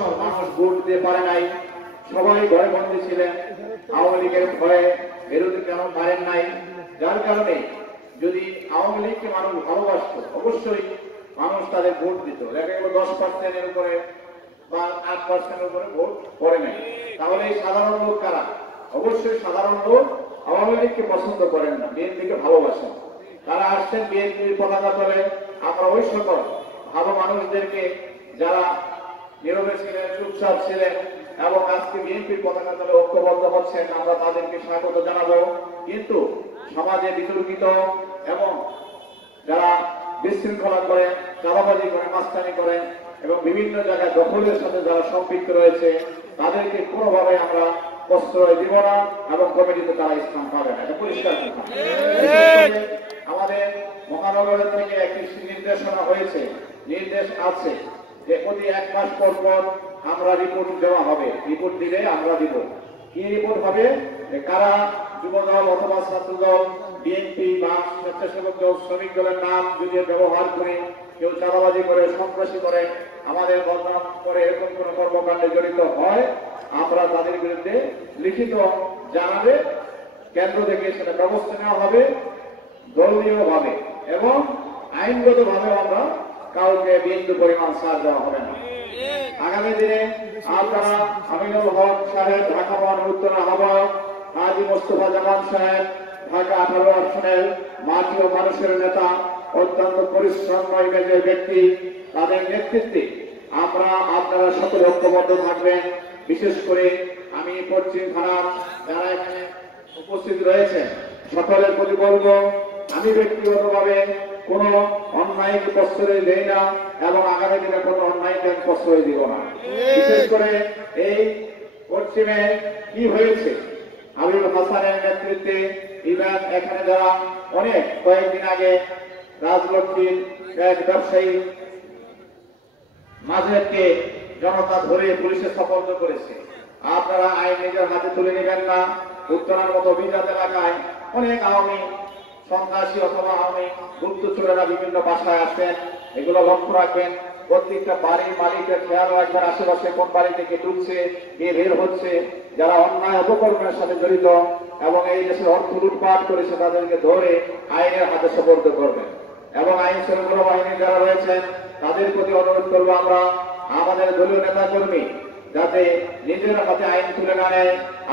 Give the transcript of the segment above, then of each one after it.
বছর মানুষ ভোট দিতে পারে নাই, সবাই ঘরে বন্দী ছিলেন, আওয়ামী লীগের ভয়ে বিরোধী কেন পারেন নাই। যার কারণে যদি আওয়ামী লীগকে মানুষ ভালোবাসত অবশ্যই মানুষ তাদের ভোট দিত। দেখা গেল 10%-এর উপরে বা 8%-এর উপরে ভোট পড়ে নাই। তাহলে এই সাধারণ লোক কারা? অবশ্যই সাধারণ লোক আওয়ামী লীগকে পছন্দ করেন না, বিএনপিকে ভালোবাসেন। তারা আসছেন বিএনপির পতাকা তলে। আমরা ওই সকল ভালো মানুষদেরকে যারা নীরবে ছিলেন, চুপচাপ ছিলেন এবং আজকে বিএনপির পতাকা তলে ঐক্যবদ্ধ হচ্ছেন, আমরা তাদেরকে স্বাগত জানাবো। কিন্তু সমাজে বিতর্কিত এবং যারা বিশৃঙ্খলা করেন, চাঁদাবাজি করেন, মাস্তানি করেন এবং বিভিন্ন জায়গায় দখলের সাথে যারা সম্পৃক্ত রয়েছে তাদেরকে কোনোভাবে আমরা প্রশ্রয় দিব না এবং কমিটিতে তারা স্থান পাবে না। এটা পরিষ্কার কথা। আমাদের মহানগরের থেকে একটি নির্দেশনা হয়েছে, নির্দেশ আছে যে প্রতি 1 মাস পর পর আমরা রিপোর্ট দেওয়া হবে। রিপোর্ট দিলে আমরা দিব। কি রিপোর্ট হবে? কারা যুবদল অথবা ছাত্রদল, বিএনপি বা স্বেচ্ছাসেবক দল, শ্রমিক দলের নাম যদি ব্যবহার করে কেউ চাঁদাবাজি করে, সন্ত্রাসী করে, আমাদের বদনাম করে এরকম কোন কর্মকাণ্ডে জড়িত হয়, আমরা তাদের বিরুদ্ধে লিখিত জানাবে, কেন্দ্র থেকে সেটা ব্যবস্থা নেওয়া হবে দলীয় ভাবে এবং আইনগত ভাবে আমরা কাউকে বিন্দু পরিমাণ ছাড় দেওয়া হবে না। আগামী দিনে আপনারা আমিনুল হক সাহেব ঢাকা মহানগর উত্তর আহ্বায়ক, হাজী মোস্তফা জামান সাহেব ঢাকা 18 আসনের মাটি ও মানুষের নেতা, অত্যন্ত পরিশ্রমী মেজর ব্যক্তি, তাদের নেতৃত্বে আপনারা সকলে ঐক্যবদ্ধ থাকবেন। বিশেষ করে আমি পশ্চিম থানার যারা এখানে উপস্থিত রয়েছেন সকলের প্রতি বলবো, আমি ব্যক্তিগতভাবে কোন অন্যায়কে প্রশ্রয় দেই না এবং আগামী দিনে কোন অন্যায়কে প্রশ্রয় দিব না। বিশেষ করে এই পশ্চিমে কি হয়েছে, আবির হাসানের নেতৃত্বে ইভেন এখানে যারা অনেক কয়েকদিন আগে রাজলক্ষ্মীর এক ব্যবসায়ী মাঝেরকে জনতা ধরে পুলিশে সোপর্দ করেছে। আপনারা আইন নিজের হাতে তুলে নেবেন না। উত্তরার মতো বিজাত এলাকায় অনেক আওয়ামী সন্ত্রাসী অথবা আওয়ামী গুপ্তচরেরা বিভিন্ন বাসায় আসেন, এগুলো লক্ষ্য রাখবেন। প্রত্যেকটা বাড়ির মালিকের খেয়াল রাখবেন আশেপাশে কোন বাড়ি থেকে ঢুকছে, কে বের হচ্ছে। যারা অন্যায় অপকর্মের সাথে জড়িত এবং এই দেশের অর্থ লুটপাট করেছে তাদেরকে ধরে আইনের হাতে সোপর্দ করবেন এবং আইন শৃঙ্খলা বাহিনী যারা রয়েছেন তাদের প্রতি অনুরোধ করবো আমরা, আমাদের দলীয় নেতা কর্মী যাতে নিজের হাতে আইন তুলে না নেয়।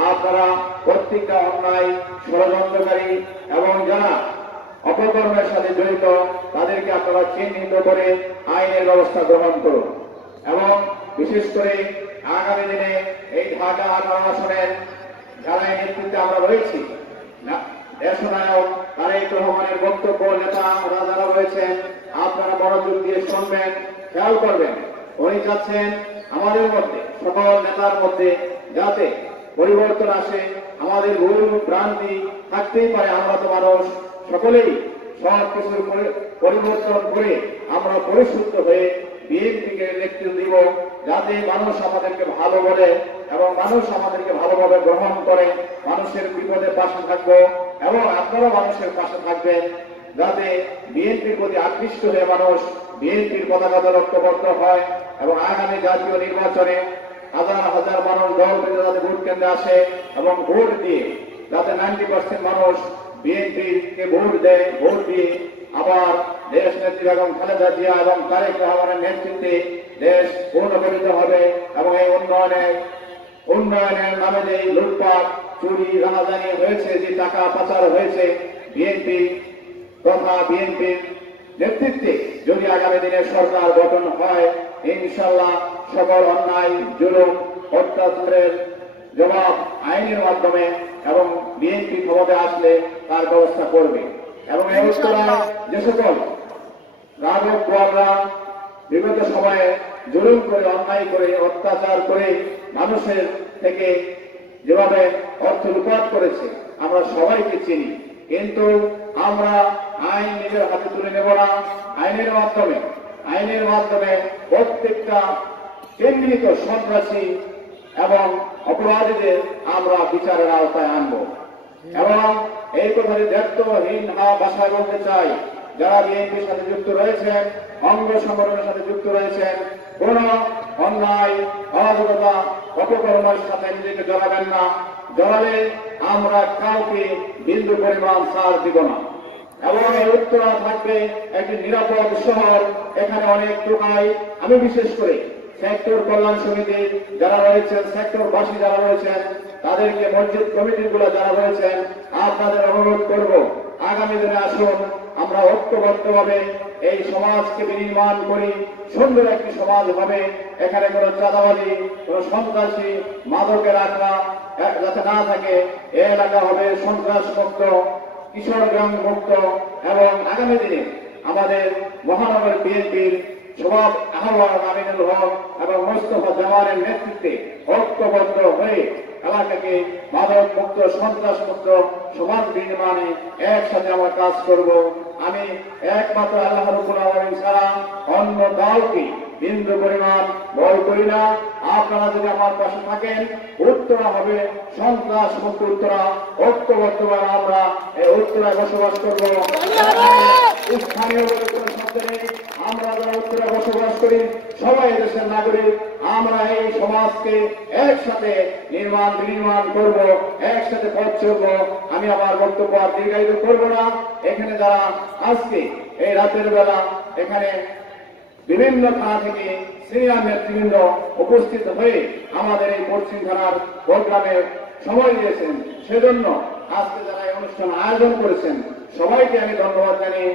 আপনারা প্রত্যেকটা অন্যায়, ষড়যন্ত্রকারী এবং যারা অপকর্মের সাথে জড়িত তাদেরকে আপনারা চিহ্নিত করে আইনের ব্যবস্থা গ্রহণ করুন। এবং বিশেষ করে আগামী দিনে এই ঢাকা 18 আসনের যারা নেতৃত্বে আমরা রয়েছি, দেশনায়ক তারেক রহমানের বক্তব্য, নেতারা যারা রয়েছেন আপনারা মনোযোগ দিয়ে শুনবেন, খেয়াল করবেন। উনি চাচ্ছেন আমাদের মধ্যে, সকল নেতার মধ্যে যাতে পরিবর্তন আসে। আমাদের ভুল ভ্রান্তি থাকতেই পারে, আমরা তো মানুষ, সকলেই সব কিছুর পরিবর্তন করে আমরা পরিশুদ্ধ হয়ে বিএনপিকে নেতৃত্ব দিব, যাতে মানুষ আমাদেরকে ভালো বলে এবং মানুষ আমাদেরকে ভালোভাবে গ্রহণ করে। মানুষের বিপদে পাশে থাকবো এবং আপনারা মানুষের পাশে থাকবেন, যাতে বিএনপির প্রতি আকৃষ্ট হয়ে মানুষ বিএনপির পতাকা দলে ঐক্যবদ্ধ হয় এবং আগামী জাতীয় নির্বাচনে হাজার হাজার মানুষ দল পেতে যাতে ভোট কেন্দ্রে আসে এবং ভোট দিয়ে যাতে 90% মানুষ বিএনপিকে ভোট দেয়। ভোট দিয়ে আবার দেশ নেত্রী বেগম খালেদা জিয়া এবং তারেক রহমানের নেতৃত্বে দেশ পুনর্গঠিত হবে এবং এই উন্নয়নের নামে যে লুটপাট, চুরি, রাহাজানি হয়েছে, যে টাকা পাচার হয়েছে, বিএনপি তথা বিএনপির নেতৃত্বে যদি আগামী দিনে সরকার গঠন হয়, ইনশাআল্লাহ সকল অন্যায়, জুলুম, অত্যাচারের জবাব আইনের মাধ্যমে এবং বিএনপি ক্ষমতা আসলে তার ব্যবস্থা করবে। এবং এই উত্তরায় যে সকল রাজক গোয়ালরা বিগত সময়ে জুলুম করে, অন্যায় করে, অত্যাচার করে মানুষের থেকে যেভাবে অর্থ লুটপাট করেছে আমরা সবাইকে চিনি, কিন্তু আমরা আইন নিজের হাতে তুলে নেব না। আইনের মাধ্যমে প্রত্যেকটা চিহ্নিত সন্ত্রাসী এবং অপরাধীদের আমরা বিচারের আওতায় আনব। এবং এই কথাটি দায়িত্বহীন ভাষায় বলতে চাই যারা বিএনপির সাথে যুক্ত রয়েছেন, অঙ্গ সংগঠনের সাথে যুক্ত রয়েছেন, কোন অন্যায় অরাজকতা অপকর্মের সাথে নিজেকে জড়াবেন না। জড়ালে আমরা কাউকে বিন্দু পরিমাণ ছাড় দিব না। এবং এই উত্তরা থাকবে একটি নিরাপদ শহর। এখানে অনেক টোকাই, আমি বিশেষ করে সেক্টর কল্যাণ সমিতির যারা রয়েছেন, সেক্টরবাসী যারা রয়েছেন, তাদেরকে মসজিদ কমিটির গুলো যারা রয়েছেন, আপনাদের অনুরোধ করব, আগামী দিনে আসুন আমরা ঐক্যবদ্ধভাবে এই সমাজকে বিনির্মাণ করি, সুন্দর একটি সমাজ হবে। এখানে কোনো চাঁদাবাজি, কোনো সন্ত্রাসী, মাদকের আখড়া যাতে না থাকে, এ এলাকা হবে সন্ত্রাস মুক্ত, কিশোরগঞ্জ মুক্ত। এবং আগামী দিনে আমাদের মহানগর বিএনপির সভাপতি আহ্বায়ক আমিনুল হক এবং মোস্তফা জামানের নেতৃত্বে ঐক্যবদ্ধ হয়ে এলাকাকে মাদক মুক্ত, সন্ত্রাস মুক্ত সমাজ নির্মাণে একসাথে আমরা কাজ করব। আমি একমাত্র আল্লাহ রাব্বুল আলামিন ছাড়া অন্য কাউকে বিন্দু পরিমাণ ভয় করি না। আপনারা যদি আমার পাশে থাকেন, উত্তরা হবে সন্ত্রাস মুক্ত উত্তরা। ঐক্যবদ্ধভাবে আমরা এই উত্তরায় বসবাস করব। স্থানীয় বলে কোনো শব্দ নেই। আমরা যারা উত্তরায় বসবাস করি সবাই দেশের নাগরিক। আমরা এই সমাজকে একসাথে বিনির্মাণ করব, একসাথে পথ চলব। আমি আমার বক্তব্য আর দীর্ঘায়িত করব না। এখানে যারা আজকে এই রাতের বেলা এখানে বিভিন্ন থানা থেকে সিনিয়র নেতৃবৃন্দ উপস্থিত হয়ে আমাদের এই পশ্চিম থানার প্রোগ্রামে সময় দিয়েছেন, সেজন্য আজকে যারা এই অনুষ্ঠান আয়োজন করেছেন সবাইকে আমি ধন্যবাদ জানিয়ে